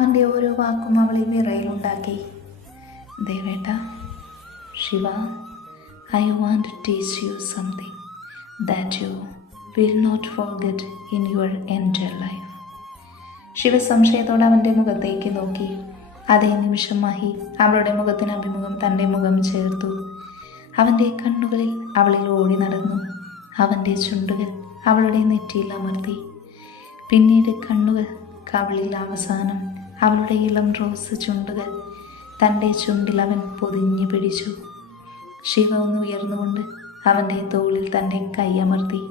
അവൻ്റെ ഓരോ വാക്കും അവളെ വിറയിലുണ്ടാക്കി. ദേവേട്ട, Shiva, I want to teach you something that you will not forget in your entire life. Shiva സംശയത്തോടെ അവൻ്റെ മുഖത്തേക്ക് നോക്കി. അതേ നിമിഷം മഹി അവളുടെ മുഖത്തിന് അഭിമുഖം തൻ്റെ മുഖം ചേർത്തു. അവൻ്റെ കണ്ണുകളിൽ അവളിൽ ഓടി നടന്നു. അവൻ്റെ ചുണ്ടുകൾ അവളുടെ നെറ്റിയിൽ അമർത്തി. പിന്നീട് കണ്ണുകൾ കവിളിൽ, അവസാനം അവളുടെ ഇളം റോസ് ചുണ്ടുകൾ തൻ്റെ ചുണ്ടിൽ അവൻ പൊതിഞ്ഞു പിടിച്ചു. ശിവ ഒന്ന് ഉയർന്നുകൊണ്ട് അവൻ്റെ തോളിൽ തൻ്റെ കൈ അമർത്തി.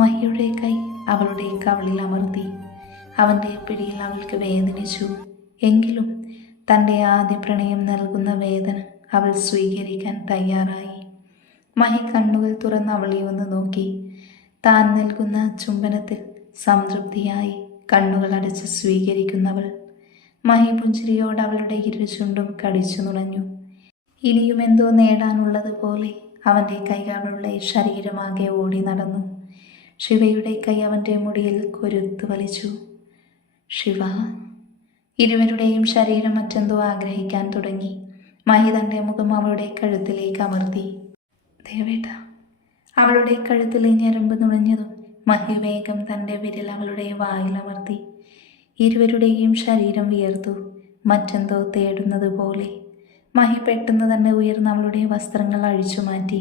മഹിയുടെ കൈ അവളുടെ കവിളിൽ അമർത്തി. അവൻ്റെ പിടിയിൽ അവൾക്ക് വേദനിച്ചു. എങ്കിലും തൻ്റെ ആദ്യ പ്രണയം നൽകുന്ന വേദന അവൾ സ്വീകരിക്കാൻ തയ്യാറായി. മഹി കണ്ണുകൾ തുറന്ന് അവളെ ഒന്ന് നോക്കി. താൻ നൽകുന്ന ചുംബനത്തിൽ സംതൃപ്തിയായി കണ്ണുകൾ അടച്ച് സ്വീകരിക്കുന്നവൾ. മഹി പുഞ്ചിരിയോട് അവളുടെ ഇരുചുണ്ടും കടിച്ചു നുണഞ്ഞു. ഇനിയും എന്തോ നേടാനുള്ളതുപോലെ അവൻ്റെ കൈകൾ അവളുടെ ശരീരമാകെ ഓടി നടന്നു. ശിവയുടെ കൈ അവൻ്റെ മുടിയിൽ കൊരുത്തു വലിച്ചു. ശിവ. ഇരുവരുടെയും ശരീരം മറ്റെന്തോ ആഗ്രഹിക്കാൻ തുടങ്ങി. മഹി തൻ്റെ മുഖം അവളുടെ കഴുത്തിലേക്ക് അമർത്തി. ദേവേട്ട. അവളുടെ കഴുത്തിലെ ഞരമ്പ് നുണഞ്ഞതും മഹി വേഗം തൻ്റെ വിരൽ അവളുടെ വായിൽ അമർത്തി. ഇരുവരുടെയും ശരീരം വിയർത്തു, മറ്റെന്തോ തേടുന്നത് പോലെ. മഹി പെട്ടെന്ന് തന്നെ ഉയർന്ന് അവളുടെ വസ്ത്രങ്ങൾ അഴിച്ചു മാറ്റി.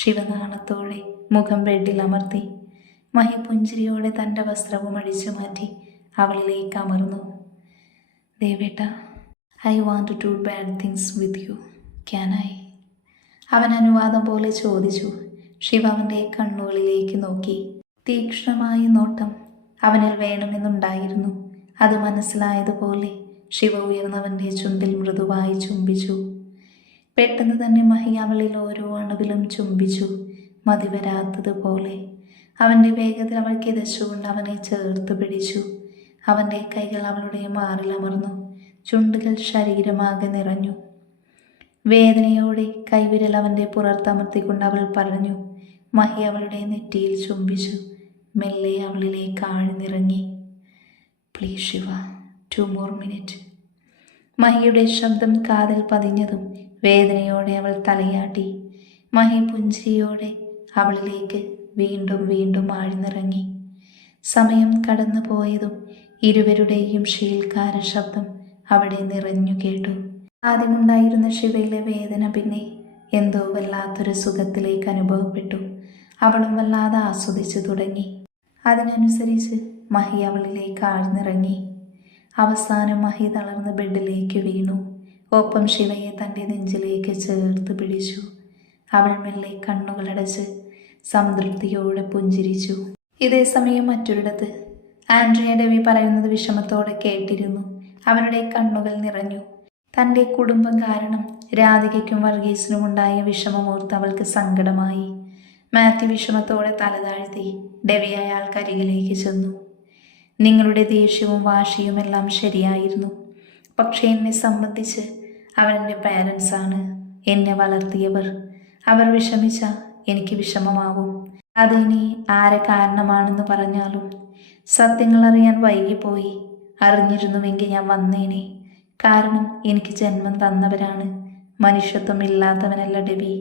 ശിവനാണത്തോടെ മുഖം ബെഡിൽ അമർത്തി. മഹി പുഞ്ചിരിയോടെ തൻ്റെ വസ്ത്രവും അഴിച്ചു മാറ്റി അവളിലേക്ക് അമർന്നു. ദേവേട്ട, I want to do bad things with you, can I? അവൻ അനുവാദം പോലെ ചോദിച്ചു. ശിവ അവൻ്റെ കണ്ണുകളിലേക്ക് നോക്കി. തീക്ഷ്ണമായ നോട്ടം അവനിൽ വേണമെന്നുണ്ടായിരുന്നു. അത് മനസ്സിലായതുപോലെ ശിവ ഉയർന്നവൻ്റെ ചുണ്ടിൽ മൃദുവായി ചുംബിച്ചു. പെട്ടെന്ന് തന്നെ മഹി അവളിൽ ഓരോ അണുവിലും ചുംബിച്ചു, മതിവരാത്തതുപോലെ. അവൻ്റെ വേഗത്തിൽ അവൾ കിതച്ചുകൊണ്ട് അവനെ ചേർത്ത് പിടിച്ചു. അവൻ്റെ കൈകൾ അവളുടെ മാറിലമർന്നു. ചുണ്ടുകൾ ശരീരമാകെ നിറഞ്ഞു. വേദനയോടെ കൈവിരൽ അവൻ്റെ പുറത്തമർത്തിക്കൊണ്ട് അവൾ പറഞ്ഞു. മഹി അവളുടെ നെറ്റിയിൽ ചുംബിച്ചു. മെല്ലെ അവളിലേക്ക് ആഴ്ന്നിറങ്ങി. Please Shiva, 2 more minutes. മഹിയുടെ ശബ്ദം കാതിൽ പതിഞ്ഞതും വേദനയോടെ അവൾ തലയാട്ടി. മഹി പുഞ്ചിരിയോടെ അവളിലേക്ക് വീണ്ടും വീണ്ടും ആഴ്ന്നിറങ്ങി. സമയം കടന്നു പോയതും ഇരുവരുടെയും ശീൽക്കാര ശബ്ദം അവിടെ നിറഞ്ഞു കേട്ടു. ആദ്യമുണ്ടായിരുന്ന ശിവയിലെ വേദന പിന്നെ എന്തോ വല്ലാത്തൊരു സുഖത്തിലേക്ക് അനുഭവപ്പെട്ടു. അവളും വല്ലാതെ ആസ്വദിച്ചു തുടങ്ങി. അതിനനുസരിച്ച് മഹി അവളിലേക്ക് ആഴ്ന്നിറങ്ങി. അവസാനം മഹി തളർന്ന് ബെഡിലേക്ക് വീണു. ഒപ്പം ശിവയെ തൻ്റെ നെഞ്ചിലേക്ക് ചേർത്ത് പിടിച്ചു. അവൾ മെല്ലെ കണ്ണുകളടച്ച് സംതൃപ്തിയോടെ പുഞ്ചിരിച്ചു. ഇതേ സമയം മറ്റൊരിടത്ത് ആൻഡ്രിയ ഡെവി പറയുന്നത് വിഷമത്തോടെ കേട്ടിരുന്നു. അവരുടെ കണ്ണുകൾ നിറഞ്ഞു. തൻ്റെ കുടുംബം കാരണം രാധികയ്ക്കും വർഗീസിനും ഉണ്ടായ വിഷമമോർത്ത് അവൾക്ക് സങ്കടമായി. മാത്യു വിഷമത്തോടെ തലതാഴ്ത്തി. ഡെവി അയാൾക്കരികിലേക്ക് ചെന്നു. നിങ്ങളുടെ ദേഷ്യവും വാശിയുമെല്ലാം ശരിയായിരുന്നു. പക്ഷേ എന്നെ സംബന്ധിച്ച് അവൻ്റെ പാരൻസാണ്, എന്നെ വളർത്തിയവർ. അവർ വിഷമിച്ചാൽ എനിക്ക് വിഷമമാവും. അതിനി ആരെ കാരണമാണെന്ന് പറഞ്ഞാലും. സത്യങ്ങൾ അറിയാൻ വൈകിപ്പോയി. അറിഞ്ഞിരുന്നുവെങ്കിൽ ഞാൻ വന്നേനെ. കാരണം എനിക്ക് ജന്മം തന്നവരാണ്. മനുഷ്യത്വം ഇല്ലാത്തവനല്ല ഡെവി.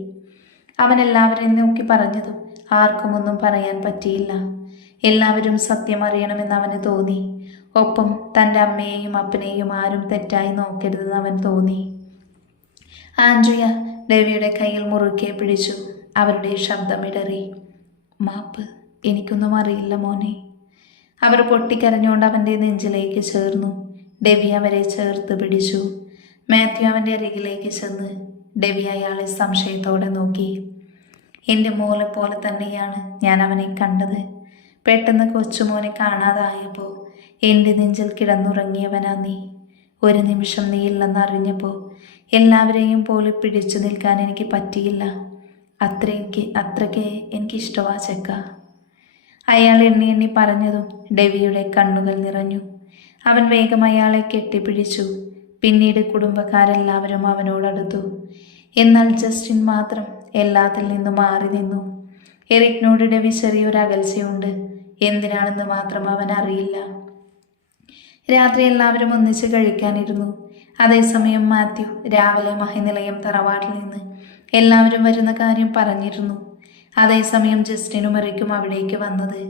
അവൻ എല്ലാവരെയും നോക്കി പറഞ്ഞതും ആർക്കും ഒന്നും പറയാൻ പറ്റിയില്ല. എല്ലാവരും സത്യം അറിയണമെന്ന് അവന് തോന്നി. ഒപ്പം തൻ്റെ അമ്മയെയും അപ്പനെയും ആരും തെറ്റായി നോക്കരുതെന്ന് അവൻ തോന്നി. ആൻഡ്രിയ ഡെവിയുടെ കയ്യിൽ മുറുക്കെ പിടിച്ചു. അവരുടെ ശബ്ദമിടറി. മാപ്പ്, എനിക്കൊന്നും അറിയില്ല മോനെ. അവർ പൊട്ടിക്കരഞ്ഞുകൊണ്ട് അവൻ്റെ നെഞ്ചിലേക്ക് ചേർന്നു. ഡെവി അവരെ ചേർത്ത് പിടിച്ചു. മാത്യു അവൻ്റെ അരികിലേക്ക് ചെന്ന് ഡെവി അയാളെ സംശയത്തോടെ നോക്കി. എൻ്റെ മോനെ പോലെ തന്നെയാണ് ഞാൻ അവനെ കണ്ടത്. പെട്ടെന്ന് കൊച്ചുമോനെ കാണാതായപ്പോൾ എൻ്റെ നെഞ്ചിൽ കിടന്നുറങ്ങിയവനാ നീ. ഒരു നിമിഷം നീ ഇല്ലെന്നറിഞ്ഞപ്പോൾ എല്ലാവരെയും പോലെ പിടിച്ചു നിൽക്കാൻ എനിക്ക് പറ്റിയില്ല. അത്രയ്ക്ക് എനിക്കിഷ്ടമാ ചെക്ക. അയാൾ എണ്ണി എണ്ണി പറഞ്ഞതും ഡെവിയുടെ കണ്ണുകൾ നിറഞ്ഞു. അവൻ വേഗം അയാളെ കെട്ടിപ്പിടിച്ചു. പിന്നീട് കുടുംബക്കാരെല്ലാവരും അവനോടടുത്തു. എന്നാൽ ജസ്റ്റിൻ മാത്രം എല്ലാത്തിൽ നിന്നും മാറി നിന്നു. എറിക്കിനോട് ഡെവി ചെറിയൊരു അകൽച്ചയുണ്ട്. എന്തിനാണെന്ന് മാത്രം അവൻ അറിയില്ല. രാത്രി എല്ലാവരും ഒന്നിച്ച് കഴിക്കാനിരുന്നു. അതേസമയം മാത്യു രാവിലെ മഹിനിലയം തറവാട്ടിൽ നിന്ന് എല്ലാവരും വരുന്ന കാര്യം പറഞ്ഞിരുന്നു. അതേസമയം ജസ്റ്റിനും എറിക്കും അവിടേക്ക് വന്നത്.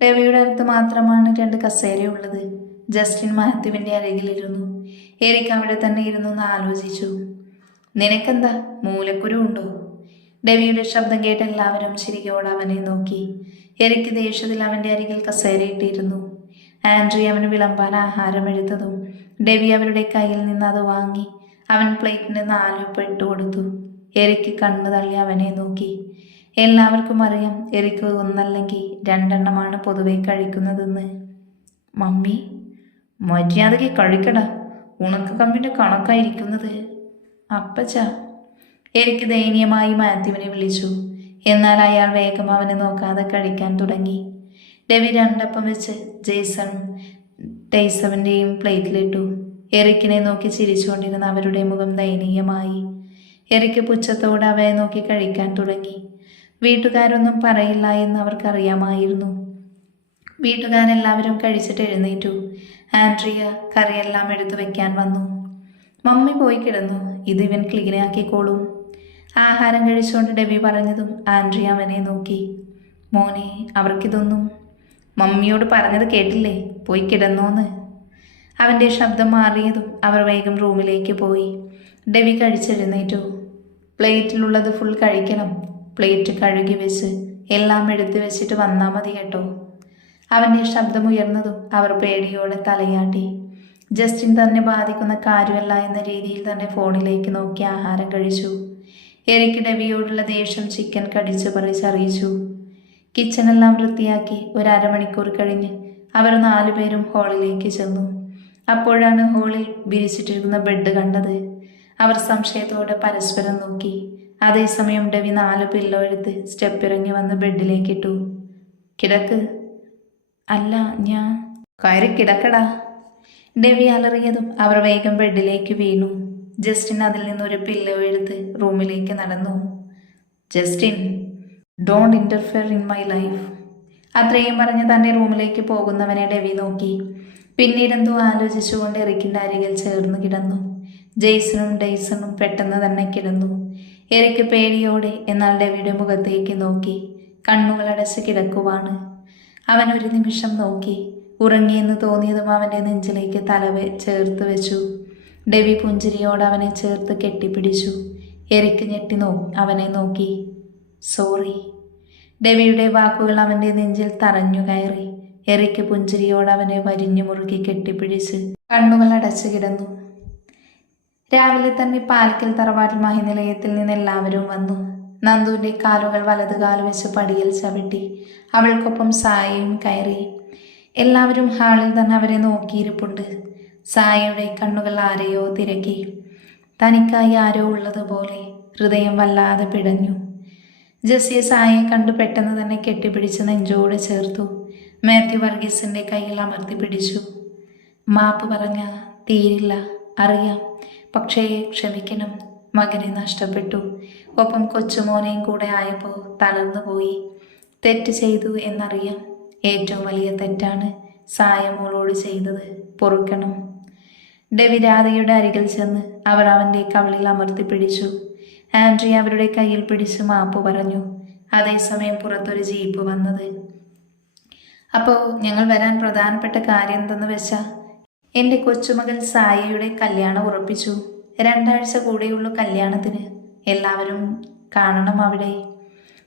രവിയുടെ അടുത്ത് മാത്രമാണ് 2 കസേരയുള്ളത്. ജസ്റ്റിൻ മാത്യുവിൻ്റെ അരികിലിരുന്നു. എറിക്ക് അവിടെ തന്നെ ഇരുന്നു ആലോചിച്ചു. നിനക്കെന്താ, മൂലക്കുരു ഉണ്ടോ? രവിയുടെ ശബ്ദം കേട്ട് എല്ലാവരും ചിരിയോടെ അവനെ നോക്കി. എറിക്ക് ദേഷ്യത്തിൽ അവൻ്റെ അരികിൽ കസേരയിട്ടിരുന്നു. ആൻഡ്രി അവന് വിളമ്പാൻ ആഹാരം എടുത്തതും രവി അവരുടെ കയ്യിൽ നിന്ന് അത് വാങ്ങി അവൻ പ്ലേറ്റിന് 4 ഉപ്പ് ഇട്ട് കൊടുത്തു. എറിക്ക് കണ്ണു തള്ളി അവനെ നോക്കി. എല്ലാവർക്കും അറിയാം എറിക്ക് 1 അല്ലെങ്കിൽ 2 എണ്ണമാണ് പൊതുവെ കഴിക്കുന്നതെന്ന്. മമ്മി, മര്യാദയ്ക്ക് കഴിക്കടാ, ഉണക്ക കമ്പിൻ്റെ കണക്കായിരിക്കുന്നത്. അപ്പച്ച, എറിക്ക് ദയനീയമായി മാത്യുവിനെ വിളിച്ചു. എന്നാൽ അയാൾ വേഗം അവനെ നോക്കാതെ കഴിക്കാൻ തുടങ്ങി. രവി 2 അപ്പം വെച്ച് ടൈസവൻ്റെയും പ്ലേറ്റിലിട്ടു. എറിക്കിനെ നോക്കി ചിരിച്ചുകൊണ്ടിരുന്ന അവരുടെ മുഖം ദയനീയമായി. എറിക്ക് പുച്ഛത്തോടെ അവയെ നോക്കി കഴിക്കാൻ തുടങ്ങി. വീട്ടുകാരൊന്നും പറയില്ല എന്ന് അവർക്കറിയാമായിരുന്നു. വീട്ടുകാരെല്ലാവരും കഴിച്ചിട്ട് എഴുന്നേറ്റു. ആൻഡ്രിയ കറിയെല്ലാം എടുത്തു വെക്കാൻ വന്നു. മമ്മി പോയി കിടന്നു, ഇത് ഇവൻ ക്ലീനാക്കിക്കോളും. ആഹാരം കഴിച്ചുകൊണ്ട് ഡെബി പറഞ്ഞതും ആൻഡ്രിയ അവനെ നോക്കി. മോനെ, അവർക്കിതൊന്നും മമ്മിയോട് പറഞ്ഞത് കേട്ടില്ലേ, പോയി കിടന്നോന്ന്. അവൻ്റെ ശബ്ദം മാറിയതും അവർ വേഗം റൂമിലേക്ക് പോയി. ഡെബി കഴിച്ചെഴുന്നേറ്റു. പ്ലേറ്റിലുള്ളത് ഫുൾ കഴിക്കണം. പ്ലേറ്റ് കഴുകി വെച്ച് എല്ലാം എടുത്തു വെച്ചിട്ട് വന്നാൽ മതി കേട്ടോ. അവൻ്റെ ശബ്ദം ഉയർന്നതും അവർ പേടിയോടെ തലയാട്ടി. ജസ്റ്റിൻ തന്നെ ബാധിക്കുന്ന കാര്യമല്ല എന്ന രീതിയിൽ തന്നെ ഫോണിലേക്ക് നോക്കി ആഹാരം കഴിച്ചു. എറിക്ക് ഡെബിയോടുള്ള ദേഷ്യം ചിക്കൻ കടിച്ചു പറിച്ചറിയിച്ചു. കിച്ചണെല്ലാം വൃത്തിയാക്കി 1 അരമണിക്കൂർ കഴിഞ്ഞ് അവർ 4 പേരും ഹാളിലേക്ക് ചെന്നു. അപ്പോഴാണ് ഹാളിൽ വിരിച്ചിട്ടിരിക്കുന്ന ബെഡ് കണ്ടത്. അവർ സംശയത്തോടെ പരസ്പരം നോക്കി. അതേസമയം ഡെവി 4 പില്ലോ എടുത്ത് സ്റ്റെപ്പ് ഇറങ്ങി വന്ന് ബെഡിലേക്കിട്ടു. കിടക്ക്. അല്ല, ഞാൻ. കയറി കിടക്കടാ. ഡെവി അലറിയതും അവർ വേഗം ബെഡിലേക്ക് വീണു. ജസ്റ്റിൻ അതിൽ നിന്നൊരു പില്ലോ എടുത്ത് റൂമിലേക്ക് നടന്നു. Justin, don't interfere in my life. അത്രയും പറഞ്ഞ് തന്നെ റൂമിലേക്ക് പോകുന്നവനെ ഡെവി നോക്കി. പിന്നീടെന്തോ ആലോചിച്ചുകൊണ്ട് എറിക്കിൻ്റെ അരികിൽ ചേർന്ന് കിടന്നു. ജെയ്സണും ഡെയ്സണും പെട്ടെന്ന് തന്നെ കിടന്നു. എറിക്ക് പേടിയോടെ എന്നാൽ ഡെവിയുടെ മുഖത്തേക്ക് നോക്കി. കണ്ണുകളടച്ച് കിടക്കുവാണ്. അവൻ ഒരു നിമിഷം നോക്കി. ഉറങ്ങിയെന്ന് തോന്നിയതും അവൻ്റെ നെഞ്ചിലേക്ക് ചേർത്ത് വെച്ചു. ഡെവി പുഞ്ചിരിയോട് അവനെ ചേർത്ത് കെട്ടിപ്പിടിച്ചു. എറിക്ക് ഞെട്ടി അവനെ നോക്കി. സോറി. ഡെവിയുടെ വാക്കുകൾ അവൻ്റെ നെഞ്ചിൽ തറഞ്ഞു കയറി. എറിക്ക് പുഞ്ചിരിയോട് അവനെ വരിഞ്ഞു മുറുക്കി കെട്ടിപ്പിടിച്ച് കണ്ണുകൾ അടച്ചു കിടന്നു. രാവിലെ തന്നെ പാലക്കൽ തറവാട്ടിൽ മഹിനിലയത്തിൽ നിന്ന് എല്ലാവരും വന്നു. നന്ദുവിൻ്റെ കാലുകൾ വലത് കാല് വെച്ച് പടിയിൽ ചവിട്ടി. അവൾക്കൊപ്പം സായയും കയറി. എല്ലാവരും ഹാളിൽ തന്നെ അവരെ നോക്കിയിരിപ്പുണ്ട്. സായയുടെ കണ്ണുകൾ ആരെയോ തിരക്കി. തനിക്കായി ആരോ ഉള്ളതുപോലെ ഹൃദയം വല്ലാതെ പിടഞ്ഞു. ജെസ്സിയെ സായയെ കണ്ടു പെട്ടെന്ന് തന്നെ കെട്ടിപ്പിടിച്ച് നെഞ്ചോട് ചേർത്തു. മാത്യു വർഗീസിൻ്റെ കയ്യിൽ അമർത്തി പിടിച്ചു. മാപ്പ് പറഞ്ഞ തീരില്ല, അറിയാം, പക്ഷേ ക്ഷമിക്കണം. മകനെ നഷ്ടപ്പെട്ടു. ഒപ്പം കൊച്ചുമോനെയും കൂടെ ആയപ്പോൾ തളർന്നു പോയി. തെറ്റ് ചെയ്തു എന്നറിയാം. ഏറ്റവും വലിയ തെറ്റാണ് സായ മോളോട് ചെയ്തത്. പൊറുക്കണം. ഡെവി രാധയുടെ അരികിൽ ചെന്ന് അവർ അവൻ്റെ കവിളിൽ അമർത്തി പിടിച്ചു. ആൻഡ്രി അവരുടെ കയ്യിൽ പിടിച്ച് മാപ്പ് പറഞ്ഞു. അതേസമയം പുറത്തൊരു ജീപ്പ് വന്നത്. അപ്പോൾ ഞങ്ങൾ വരാൻ പ്രധാനപ്പെട്ട കാര്യം എന്തെന്ന് വെച്ചാൽ എൻ്റെ കൊച്ചുമകൾ സായയുടെ കല്യാണം ഉറപ്പിച്ചു. 2 ആഴ്ച കൂടെയുള്ളൂ കല്യാണത്തിന്. എല്ലാവരും കാണണം അവിടെ.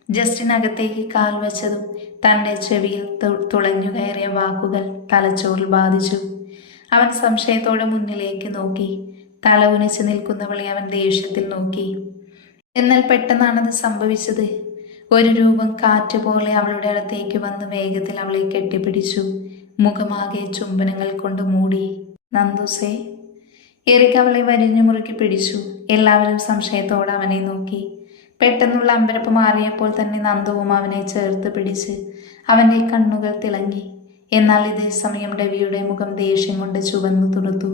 ജസ്റ്റിനകത്തേക്ക് കാൽ വെച്ചതും തൻ്റെ ചെവിയിൽ തുളഞ്ഞു കയറിയ വാക്കുകൾ തലച്ചോറിൽ ബാധിച്ചു. അവൻ സംശയത്തോടെ മുന്നിലേക്ക് നോക്കി. തല ഉനിച്ച് നിൽക്കുന്നവളെ അവൻ ദേഷ്യത്തിൽ നോക്കി. എന്നാൽ പെട്ടെന്നാണത് സംഭവിച്ചത്. ഒരു രൂപം കാറ്റ് പോലെ അവളുടെ അടുത്തേക്ക് വന്ന് വേഗത്തിൽ അവളെ കെട്ടിപ്പിടിച്ചു. മുഖമാകെ ചുംബനങ്ങൾ കൊണ്ട് മൂടി. നന്ദുസേ. എറിക്ക് അവളെ വരിഞ്ഞു മുറുക്കി പിടിച്ചു. എല്ലാവരും സംശയത്തോടെ അവനെ നോക്കി. പെട്ടെന്നുള്ള അമ്പരപ്പ് മാറിയപ്പോൾ തന്നെ നന്ദുവും അവനെ ചേർത്ത് പിടിച്ച് അവൻ്റെ കണ്ണുകൾ തിളങ്ങി. എന്നാൽ ഇതേ സമയം ഡെവിയുടെ മുഖം ദേഷ്യം കൊണ്ട് ചുവന്നു തുടുത്തു.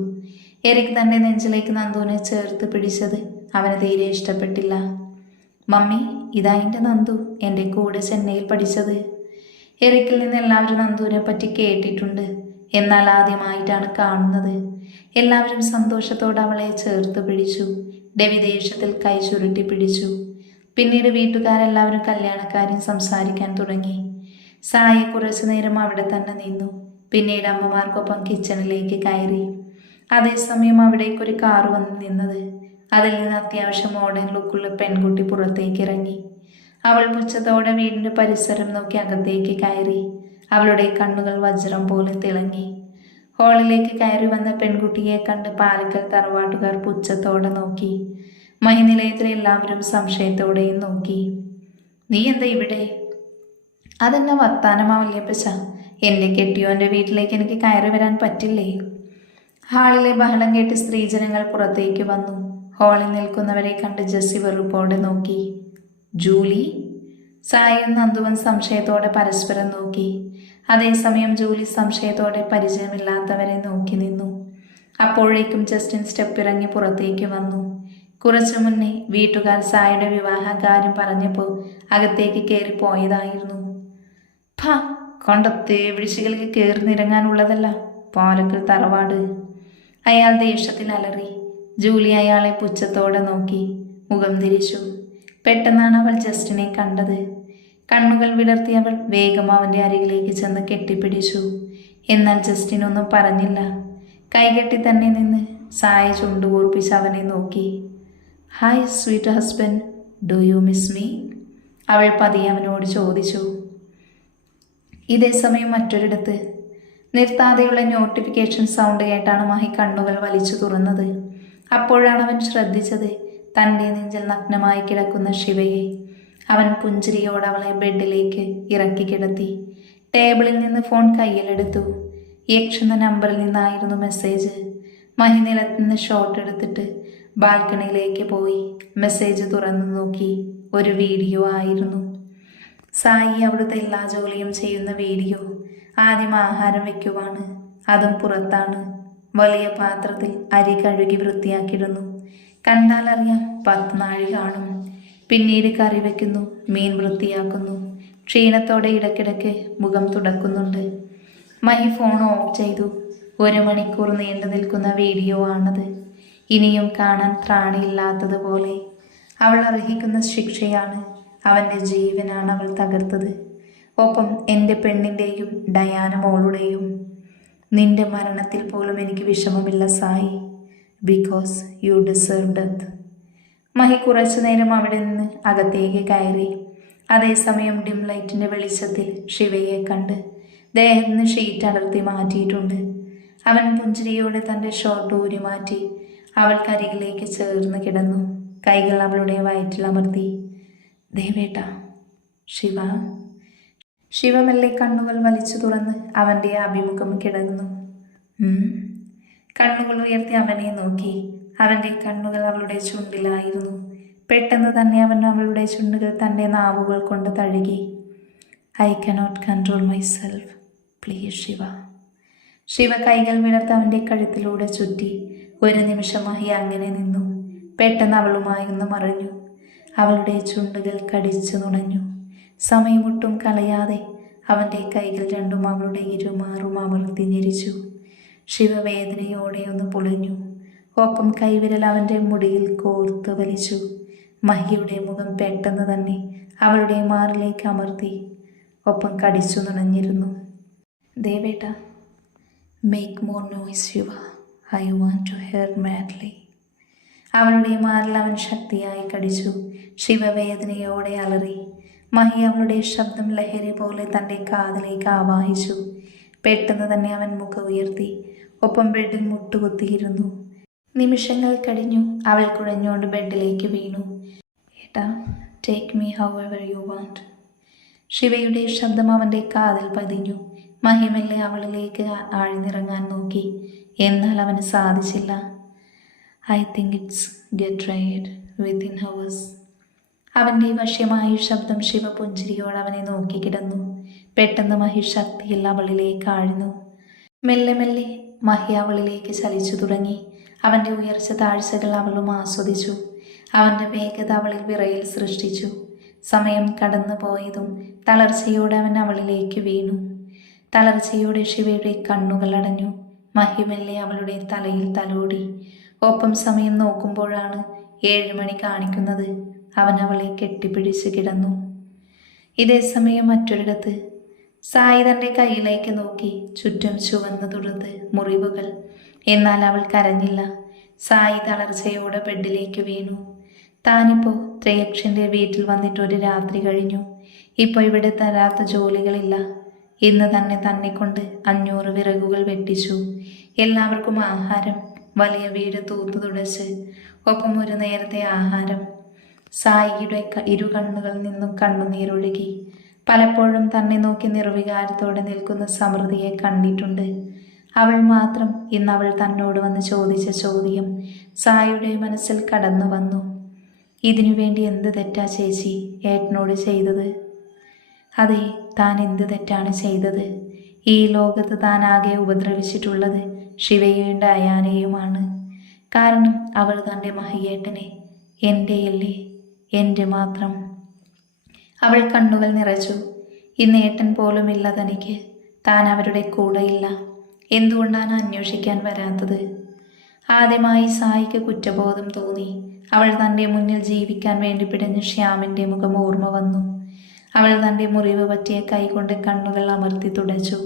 എറിക്ക് തൻ്റെ നെഞ്ചിലേക്ക് നന്ദുവിനെ ചേർത്ത് പിടിച്ചത് അവന് തീരെ ഇഷ്ടപ്പെട്ടില്ല. മമ്മി, ഇതാ എൻ്റെ നന്ദു, എൻ്റെ കൂടെ ചെന്നൈയിൽ പഠിച്ചത്. എറിക്കിൽ നിന്ന് എല്ലാവരും നന്ദുവിനെ പറ്റി കേട്ടിട്ടുണ്ട്. എന്നാൽ ആദ്യമായിട്ടാണ് കാണുന്നത്. എല്ലാവരും സന്തോഷത്തോടെ അവളെ ചേർത്ത് പിടിച്ചു. ഡെവി ദേഷ്യത്തിൽ കൈ ചുരുട്ടി പിടിച്ചു. പിന്നീട് വീട്ടുകാരെല്ലാവരും കല്യാണക്കാരും സംസാരിക്കാൻ തുടങ്ങി. സായി കുറച്ചു നേരം അവിടെ തന്നെ നിന്നു. പിന്നീട് അമ്മമാർക്കൊപ്പം കിച്ചണിലേക്ക് കയറി. അതേസമയം അവിടേക്കൊരു കാറ് വന്ന് നിന്നത്. അതിൽ നിന്ന് അത്യാവശ്യം മോഡേൺ ലുക്കുള്ള പെൺകുട്ടി പുറത്തേക്ക് ഇറങ്ങി. അവൾ പുച്ഛത്തോടെ വീടിന്റെ പരിസരം നോക്കി അകത്തേക്ക് കയറി. അവളുടെ കണ്ണുകൾ വജ്രം പോലെ തിളങ്ങി. ഹാളിലേക്ക് കയറി വന്ന പെൺകുട്ടിയെ കണ്ട് പാലക്കൽ തറവാട്ടുകാർ പുച്ഛത്തോടെ നോക്കി. മഹിനിലയത്തിലെ എല്ലാവരും സംശയത്തോടെയും നോക്കി. നീ എന്താ ഇവിടെ? അതെന്നെ വർത്താനമാവല്യപ്പച്ച. എൻ്റെ കെട്ടിയോൻ്റെ വീട്ടിലേക്ക് എനിക്ക് കയറി വരാൻ പറ്റില്ലേ? ഹാളിലെ ബഹളം കേട്ട് സ്ത്രീജനങ്ങൾ പുറത്തേക്ക് വന്നു. ഹാളിൽ നിൽക്കുന്നവരെ കണ്ട് ജെസ്സി വെറുപ്പോടെ നോക്കി. ജൂലി? സായും നന്ദുവൻ സംശയത്തോടെ പരസ്പരം നോക്കി. അതേസമയം ജൂലി സംശയത്തോടെ പരിചയമില്ലാത്തവരെ നോക്കി നിന്നു. അപ്പോഴേക്കും ജസ്റ്റിൻ സ്റ്റെപ്പിറങ്ങി പുറത്തേക്ക് വന്നു. കുറച്ചു മുന്നേ വീട്ടുകാർ സായിയുടെ വിവാഹകാര്യം പറഞ്ഞപ്പോൾ അകത്തേക്ക് കയറി പോയതായിരുന്നു. കൊണ്ടത്തെ വിളിച്ചുകൾക്ക് കയറി നിരങ്ങാനുള്ളതല്ല പാലക്കൽ തറവാട്. അയാൾ ദേഷ്യത്തിൽ അലറി. ജൂലി അയാളെ പുച്ഛത്തോടെ നോക്കി മുഖം തിരിച്ചു. പെട്ടെന്നാണ് അവൾ ജസ്റ്റിനെ കണ്ടത്. കണ്ണുകൾ വിടർത്തി അവൾ വേഗം അവൻ്റെ അരികിലേക്ക് ചെന്ന് കെട്ടിപ്പിടിച്ചു. എന്നാൽ ജസ്റ്റിൻ ഒന്നും പറഞ്ഞില്ല. കൈകെട്ടി തന്നെ നിന്ന് സായ ചുണ്ടുകൂർപ്പിച്ച് അവനെ നോക്കി. Hi sweet husband, do you miss me? അവൾ പതിയെ അവനോട് ചോദിച്ചു. ഇതേ സമയം മറ്റൊരിടത്ത് നിർത്താതെയുള്ള നോട്ടിഫിക്കേഷൻ സൗണ്ട് കേട്ടാണ് മഹി കണ്ണുകൾ വലിച്ചു തുറന്നത്. അപ്പോഴാണ് അവൻ ശ്രദ്ധിച്ചത് തൻ്റെ നെഞ്ചിൽ നഗ്നമായി കിടക്കുന്ന ശിവയെ. അവൻ പുഞ്ചിരിയോടെ അവളെ ബെഡിലേക്ക് ഇറക്കി കിടത്തി. ടേബിളിൽ നിന്ന് ഫോൺ കയ്യിലെടുത്തു. യക്ഷ് എന്ന നമ്പറിൽ നിന്നായിരുന്നു മെസ്സേജ്. മഹി നിലത്ത് നിന്ന് ഷോട്ട് എടുത്തിട്ട് ബാൽക്കണിയിലേക്ക് പോയി. മെസ്സേജ് തുറന്നു നോക്കി. ഒരു വീഡിയോ ആയിരുന്നു. സായി അവിടുത്തെ എല്ലാ ജോലിയും ചെയ്യുന്ന വീഡിയോ. ആദ്യം ആഹാരം വയ്ക്കുവാണ്, അതും പുറത്താണ്. വലിയ പാത്രത്തിൽ അരി കഴുകി വൃത്തിയാക്കിയിടുന്നു. കണ്ടാലറിയാം 10 നാഴി കാണും. പിന്നീട് കറി വയ്ക്കുന്നു, മീൻ വൃത്തിയാക്കുന്നു. ക്ഷീണത്തോടെ ഇടയ്ക്കിടയ്ക്ക് മുഖം തുടക്കുന്നുണ്ട്. മഹി ഫോൺ ഓഫ് ചെയ്തു. 1 മണിക്കൂർ നീണ്ടു നിൽക്കുന്ന വീഡിയോ ആണത്. ഇനിയും കാണാൻ ത്രാണിയില്ലാത്തതുപോലെ. അവൾ അർഹിക്കുന്ന ശിക്ഷയാണ്. അവൻ്റെ ജീവനാണ് അവൾ തകർത്തത്. ഒപ്പം എൻ്റെ പെണ്ണിൻ്റെയും ഡയാന മോളുടെയും. നിന്റെ മരണത്തിൽ പോലും എനിക്ക് വിഷമമില്ല Sai, because you deserve death. Mahi കുറച്ചു നേരം അവിടെ നിന്ന് അകത്തേക്ക് കയറി. അതേസമയം ഡിം ലൈറ്റിൻ്റെ വെളിച്ചത്തിൽ ശിവയെ കണ്ട്. ദേഹത്തിന് ഷീറ്റ് അടർത്തി മാറ്റിയിട്ടുണ്ട്. അവൻ പുഞ്ചിരിയോടെ തൻ്റെ ഷോർട്ട് ഊരി മാറ്റി അവൾക്കരികിലേക്ക് ചേർന്ന് കിടന്നു. കൈകൾ അവളുടെ വയറ്റിലമർത്തി. ദേവേട്ട. ശിവമെല്ലെ കണ്ണുകൾ വലിച്ചു തുറന്ന് അവൻ്റെ അഭിമുഖം കിടന്നു. കണ്ണുകൾ ഉയർത്തി അവനെ നോക്കി. അവൻ്റെ കണ്ണുകൾ അവളുടെ ചുണ്ടിലായിരുന്നു. പെട്ടെന്ന് തന്നെ അവൻ അവളുടെ ചുണ്ടുകൾ തൻ്റെ നാവുകൾ കൊണ്ട് തഴുകി. I cannot control myself, please Shiva. Shiva കൈകൾ വിടർത്ത് അവൻ്റെ കഴുത്തിലൂടെ ചുറ്റി. ഒരു നിമിഷം മഹി അങ്ങനെ നിന്നു. പെട്ടെന്ന് അവളുമായി ഒന്ന് മറിഞ്ഞു. അവളുടെ ചുണ്ടുകൾ കടിച്ചു നുണഞ്ഞു. സമയമൊട്ടും കളയാതെ അവൻ്റെ കൈകൾ രണ്ടും അവളുടെ ഇരുമാറും അമർത്തി ഞെരിച്ചു. ശിവവേദനയോടെ ഒന്ന് പൊളിഞ്ഞു. ഒപ്പം കൈവിരൽ അവൻ്റെ മുടിയിൽ കോർത്ത് വലിച്ചു. മഹിയുടെ മുഖം പെട്ടെന്ന് തന്നെ അവളുടെ മാറിലേക്ക് അമർത്തി. ഒപ്പം കടിച്ചു നുണഞ്ഞിരുന്നു. ദേവേട്ട, make more noise Shiva, I want to hear madly. അവളുടെ മാറിൽ അവൻ ശക്തിയായി കടിച്ചു. ശിവവേദനയോടെ അലറി. മഹി അവളുടെ ശബ്ദം ലഹരി പോലെ തൻ്റെ കാതിലേക്ക് ആവാഹിച്ചു. പെട്ടെന്ന് തന്നെ അവൻ മുഖം ഉയർത്തി. ഒപ്പം ബെഡിൽ മുട്ടുകുത്തിയിരുന്നു. നിമിഷങ്ങൾ കഴിഞ്ഞു. അവൾ കുഴഞ്ഞുകൊണ്ട് ബെഡിലേക്ക് വീണു. ഏട്ടാ, take me however you want. ശിവയുടെ ശബ്ദം അവൻ്റെ കാതിൽ പതിഞ്ഞു. മഹിമെല്ലെ അവളിലേക്ക് ആഴ്ന്നിറങ്ങാൻ നോക്കി. എന്നാൽ അവന് സാധിച്ചില്ല. I think it's get ride within hours. അവൻ്റെ വശ്യമായ ശബ്ദം ശിവ പുഞ്ചിരിയോടെ അവനെ നോക്കി കിടന്നു. പെട്ടെന്ന് മഹി ശക്തിയിൽ അവളിലേക്ക് ആഴ്ന്നു. മെല്ലെ മെല്ലെ മഹി അവളിലേക്ക് ചലിച്ചു തുടങ്ങി. അവൻ്റെ ഉയർച്ച താഴ്ചകൾ അവളും ആസ്വദിച്ചു. അവൻ്റെ വേഗത അവളിൽ വിറയൽ സൃഷ്ടിച്ചു. സമയം കടന്നു പോയതും തളർച്ചയോടെ അവൻ അവളിലേക്ക് വീണു. തളർച്ചയോടെ ശിവയുടെ കണ്ണുകൾ അടഞ്ഞു. മഹിമല്ലെ അവളുടെ തലയിൽ തലോടി. ഒപ്പം സമയം നോക്കുമ്പോഴാണ് 7 മണി കാണിക്കുന്നത്. അവൻ അവളെ കെട്ടിപ്പിടിച്ച് കിടന്നു. ഇതേ സമയം മറ്റൊരിടത്ത് സായി തൻ്റെ കയ്യിലേക്ക് നോക്കി. ചുറ്റും ചുവന്നു തുടുത്ത് മുറിവുകൾ. എന്നാൽ അവൾ കരഞ്ഞില്ല. സായി തളർച്ചയോടെ ബെഡിലേക്ക് വീണു. താനിപ്പോൾ ത്രയക്ഷൻ്റെ വീട്ടിൽ വന്നിട്ട് ഒരു രാത്രി കഴിഞ്ഞു. ഇപ്പോൾ ഇവിടെ തരാത്ത ജോലികളില്ല. ഇന്ന് തന്നെ കൊണ്ട് 500 വിറകുകൾ വെട്ടിച്ചു. എല്ലാവർക്കും ആഹാരം. വലിയ വീട് തൂത്തു തുടച്ച്. ഒപ്പം ഒരു നേരത്തെ ആഹാരം. സായിയുടെ ഇരു കണ്ണുകളിൽ നിന്നും കണ്ണുനീരൊഴുകി. പലപ്പോഴും തന്നെ നോക്കി നിർവികാരത്തോടെ നിൽക്കുന്ന സമൃദ്ധിയെ കണ്ടിട്ടുണ്ട്. അവൾ മാത്രം ഇന്ന് അവൾ തന്നോട് വന്ന് ചോദിച്ച ചോദ്യം സായിയുടെ മനസ്സിൽ കടന്നു വന്നു. ഇതിനു വേണ്ടി എന്ത് തെറ്റാ ചേച്ചി ഏട്ടനോട് ചെയ്തത്? അതെ, താൻ എന്ത് തെറ്റാണ് ചെയ്തത്? ഈ ലോകത്ത് താൻ ആകെ ഉപദ്രവിച്ചിട്ടുള്ളത് ശിവയും ഡയാനയുമാണ്. കാരണം അവൾ തൻ്റെ മഹിയേട്ടനെ, എൻ്റെയല്ലേ, എൻ്റെ മാത്രം. അവൾ കണ്ണുകൾ നിറച്ചു. ഇന്ന് ഏട്ടൻ പോലും ഇല്ല തനിക്ക്. താൻ അവരുടെ കൂടെയില്ല. എന്തുകൊണ്ടാണ് അന്വേഷിക്കാൻ വരാത്തത്? ആദ്യമായി സായിക്ക് കുറ്റബോധം തോന്നി. അവൾ തൻ്റെ മുന്നിൽ ജീവിക്കാൻ വേണ്ടി പിടഞ്ഞ ശ്യാമിൻ്റെ മുഖം ഓർമ്മ വന്നു. അവൾ തൻ്റെ മുറിവ് പറ്റിയ കൈകൊണ്ട് കണ്ണുകൾ അമർത്തി തുടച്ചു.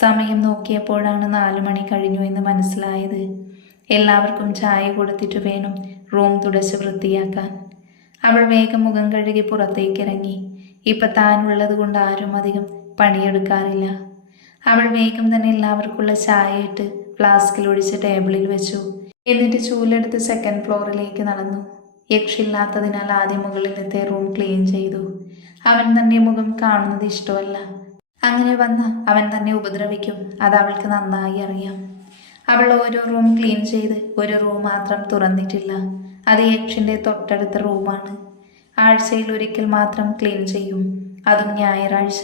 സമയം നോക്കിയപ്പോഴാണ് 4 മണി കഴിഞ്ഞു എന്ന് മനസ്സിലായത്. എല്ലാവർക്കും ചായ കൊടുത്തിട്ട് വേണം റൂം തുടച്ച് വൃത്തിയാക്കാൻ. അവൾ വേഗം മുഖം കഴുകി പുറത്തേക്ക് ഇറങ്ങി. ഇപ്പം താനുള്ളത് കൊണ്ട് ആരും അധികം പണിയെടുക്കാറില്ല. അവൾ വേഗം തന്നെ എല്ലാവർക്കുള്ള ചായ ഇട്ട് ഫ്ലാസ്കിൽ ഒഴിച്ച് ടേബിളിൽ വെച്ചു. എന്നിട്ട് ചൂലെടുത്ത് 2nd ഫ്ലോറിലേക്ക് നടന്നു. യക്ഷില്ലാത്തതിനാൽ ആദ്യം മുകളിലത്തെ റൂം ക്ലീൻ ചെയ്തു. അവൻ തൻ്റെ മുഖം കാണുന്നത് ഇഷ്ടമല്ല. അങ്ങനെ വന്ന അവൻ തന്നെ ഉപദ്രവിക്കും. അത് അവൾക്ക് നന്നായി അറിയാം. അവൾ ഓരോ റൂം ക്ലീൻ ചെയ്ത് ഒരു റൂം മാത്രം തുറന്നിട്ടില്ല. അത് യക്ഷിൻ്റെ തൊട്ടടുത്ത റൂമാണ്. ആഴ്ചയിൽ ഒരിക്കൽ മാത്രം ക്ലീൻ ചെയ്യും. അതും ഞായറാഴ്ച.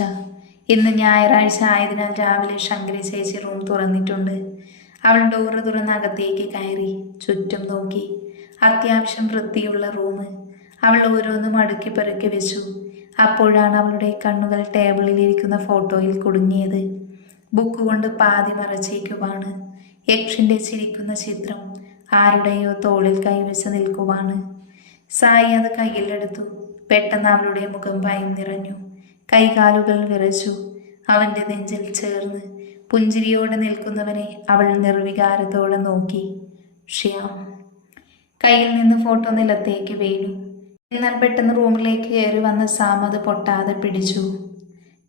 ഇന്ന് ഞായറാഴ്ച ആയതിനാൽ രാവിലെ ശങ്കരി ചേച്ചി റൂം തുറന്നിട്ടുണ്ട്. അവൾ ഡോറ് തുറന്ന് അകത്തേക്ക് കയറി ചുറ്റും നോക്കി. അത്യാവശ്യം വൃത്തിയുള്ള റൂം. അവൾ ഓരോന്നും അടുക്കി പെറുക്കി വെച്ചു. അപ്പോഴാണ് അവളുടെ കണ്ണുകൾ ടേബിളിലിരിക്കുന്ന ഫോട്ടോയിൽ കുടുങ്ങിയത്. ബുക്ക് കൊണ്ട് പാതി മറച്ചേക്കുവാണ്. യക്ഷിൻ്റെ ചിരിക്കുന്ന ചിത്രം ആരുടെയോ തോളിൽ കൈവച്ച് നിൽക്കുവാണ്. സായി അത് കയ്യിലെടുത്തു. പെട്ടെന്ന് അവളുടെ മുഖം ഭയം നിറഞ്ഞു. കൈകാലുകൾ വിറച്ചു. അവൻ്റെ നെഞ്ചിൽ ചേർന്ന് പുഞ്ചിരിയോടെ നിൽക്കുന്നവനെ അവൾ നിർവികാരത്തോടെ നോക്കി. ശ്യാം. കയ്യിൽ നിന്ന് ഫോട്ടോ നിലത്തേക്ക് വീണു. എന്നാൽ പെട്ടെന്ന് റൂമിലേക്ക് കയറി വന്ന സാം അത് പൊട്ടാതെ പിടിച്ചു.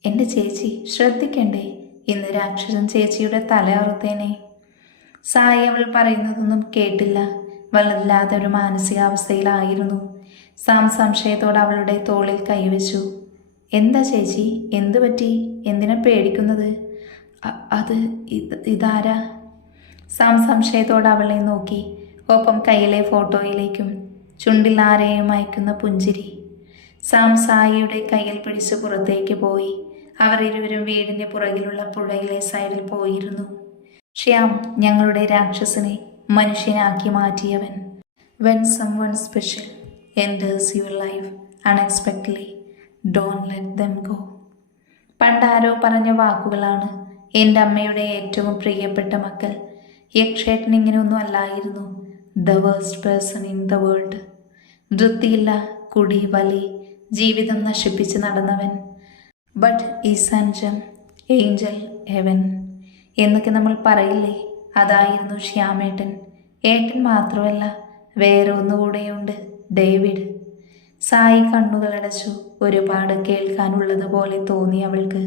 എൻ്റെ ചേച്ചി ശ്രദ്ധിക്കണ്ടേ? ഇന്ന് രാക്ഷസൻ ചേച്ചിയുടെ തല അറുത്തേനെ. സായി അവൾ പറയുന്നതൊന്നും കേട്ടില്ല. വല്ലാതെ ഒരു മാനസികാവസ്ഥയിലായിരുന്നു. സാം സംശയത്തോടെ അവളുടെ തോളിൽ കൈവച്ചു. എന്താ ചേച്ചി, എന്തു പറ്റി? എന്തിനാ പേടിക്കുന്നത്? അത് ഇതാരാ? സാം സംശയത്തോടെ അവളെ നോക്കി. ഒപ്പം കയ്യിലെ ഫോട്ടോയിലേക്കും. ചുണ്ടിൽ ആരെയും അയക്കുന്ന പുഞ്ചിരി. സാം സായിയുടെ കയ്യിൽ പിടിച്ച് പുറത്തേക്ക് പോയി. അവർ ഇരുവരും വീടിൻ്റെ പുറകിലുള്ള പുഴയിലെ സൈഡിൽ പോയിരുന്നു. ശ്യാം, ഞങ്ങളുടെ രാക്ഷസനെ മനുഷ്യനാക്കി മാറ്റിയവൻ. When someone special enters your life unexpectedly, don't let them go. പണ്ടാരോ പറഞ്ഞ വാക്കുകളാണ്. എൻ്റെ അമ്മയുടെ ഏറ്റവും പ്രിയപ്പെട്ട മക്കൾ. യക്ഷേട്ടൻ ഇങ്ങനെയൊന്നും അല്ലായിരുന്നു. The worst person in the world. വൃത്തിയില്ല, കുടി, വലി, ജീവിതം നശിപ്പിച്ച് നടന്നവൻ. ബട്ട് ഈസാൻജം, ഏഞ്ചൽ, ഹെവൻ എന്നൊക്കെ നമ്മൾ പറയില്ലേ, അതായിരുന്നു ശ്യാമേട്ടൻ. ഏട്ടൻ മാത്രമല്ല, വേറെ ഒന്നുകൂടെയുണ്ട്, ഡേവിഡ്. സായി കണ്ണുകളടച്ചു. ഒരുപാട് കേൾക്കാനുള്ളതുപോലെ തോന്നി അവൾക്ക്.